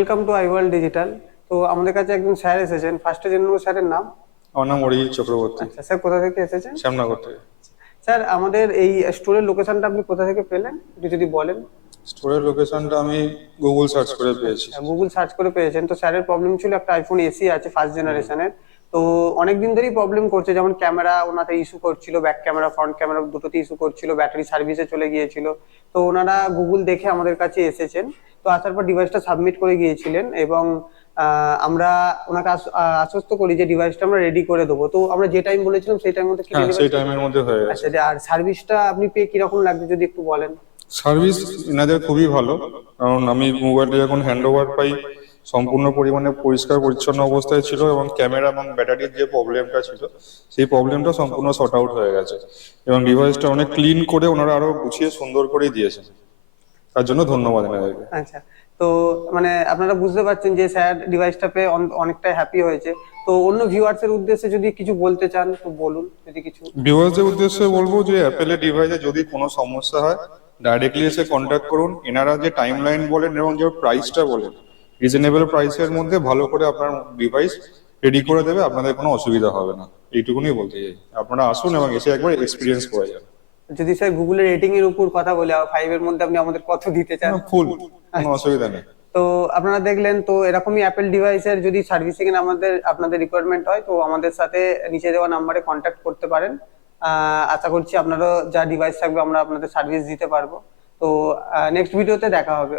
Welcome to I world digital. তো আমাদের কাছে একজন স্যার এসেছেন, ফার্স্টে জেনে নেবো স্যারের নাম। আমার নাম অরিজিৎ চক্রবর্তী। আচ্ছা স্যার, কোথা থেকে এসেছেন? শ্যামনগর থেকে। স্যার আমাদের এই স্টোরের লোকেশনটা আপনি কোথা থেকে পেলেন, একটু যদি বলেন। স্টোরের লোকেশনটা আমি গুগল সার্চ করে পেয়েছি। গুগল সার্চ করে পেয়েছেন। তো স্যারের প্রবলেম ছিল, একটা আইফোন এসি আছে ফার্স্ট জেনারেশনের। তো অনেকদিন ধরেই প্রবলেম করছে, যেমন ক্যামেরা ওনাতে ইস্যু করছিল, ব্যাক ক্যামেরা ফ্রন্ট ক্যামেরা দুটোতে ইস্যু করছিল, ব্যাটারি সার্ভিসে চলে গিয়েছিল। তো ওনারা গুগল দেখে আমাদের কাছে এসেছেন। তো আসার পর ডিভাইসটা সাবমিট করে গিয়েছিলেন এবং আমরা ওনাকে আশ্বস্ত করি যে ডিভাইসটা আমরা রেডি করে দেবো। তো আমরা যে টাইম বলেছিলাম সেই টাইম মধ্যে কি হ্যাঁ, ডেলিভারি? সেই টাইমের মধ্যে হয়ে গেছে। আচ্ছা, আর সার্ভিসটা আপনি পেয়ে কিরকম লাগছে যদি একটু বলেন। সার্ভিস এনাদের খুবই ভালো, কারণ আমি মোবাইলটা যখন হ্যান্ড ওভার পাই সম্পূর্ণ পরিমাণে পরিষ্কার পরিচ্ছন্ন অবস্থায় ছিল, এবং ক্যামেরা এবং ব্যাটারির যে প্রবলেমটা ছিল সেই প্রবলেমটা সম্পূর্ণ সর্ট আউট হয়ে গেছে, এবং ডিভাইসটা অনেক ক্লিন করে ওনারা আরো গুছিয়ে সুন্দর করেই দিয়েছেন। তার জন্য ধন্যবাদ এনাদেরকে। আচ্ছা, তো মানে আপনারা বুঝতে পারছেন যে স্যার ডিভাইসটা পেয়ে অনেকটাই হ্যাপি হয়েছে। তো অন্য ভিউয়ার্স এর উদ্দেশ্যে যদি কিছু বলতে চান তো বলুন, যদি কিছু। ভিউয়ার্সদের উদ্দেশ্যে বলবো যে অ্যাপেলের ডিভাইসে যদি কোনো সমস্যা হয় ডাইরেক্টলি এসে কন্ট্যাক্ট করুন। এনারা যে টাইম লাইন বলেন এবং যে প্রাইসটা বলেন রিজনেবল প্রাইসের মধ্যে ভালো করে আপনার ডিভাইস রেডি করে দেবে, আপনাদের কোনো অসুবিধা হবে না। এইটুকুনি বলতে চাই, আপনারা আসুন এবং এসে একবার এক্সপিরিয়েন্স করে যান। যদি স্যার গুগলের রেটিং এর উপর কথা বলে 5 এর মধ্যে আপনি আমাদের কত দিতে চান? ফুল, কোনো অসুবিধা নেই। তো আপনারা দেখলেন, তো এরকমই অ্যাপেল ডিভাইসের যদি সার্ভিসিং এর আপনাদের রিকোয়ারমেন্ট হয় তো আমাদের সাথে নিচে দেওয়া নাম্বারে কন্ট্যাক্ট করতে পারেন। আশা করছি আপনারও যা ডিভাইস থাকবে আমরা আপনাদের সার্ভিস দিতে পারবো। তো নেক্সট ভিডিওতে দেখা হবে।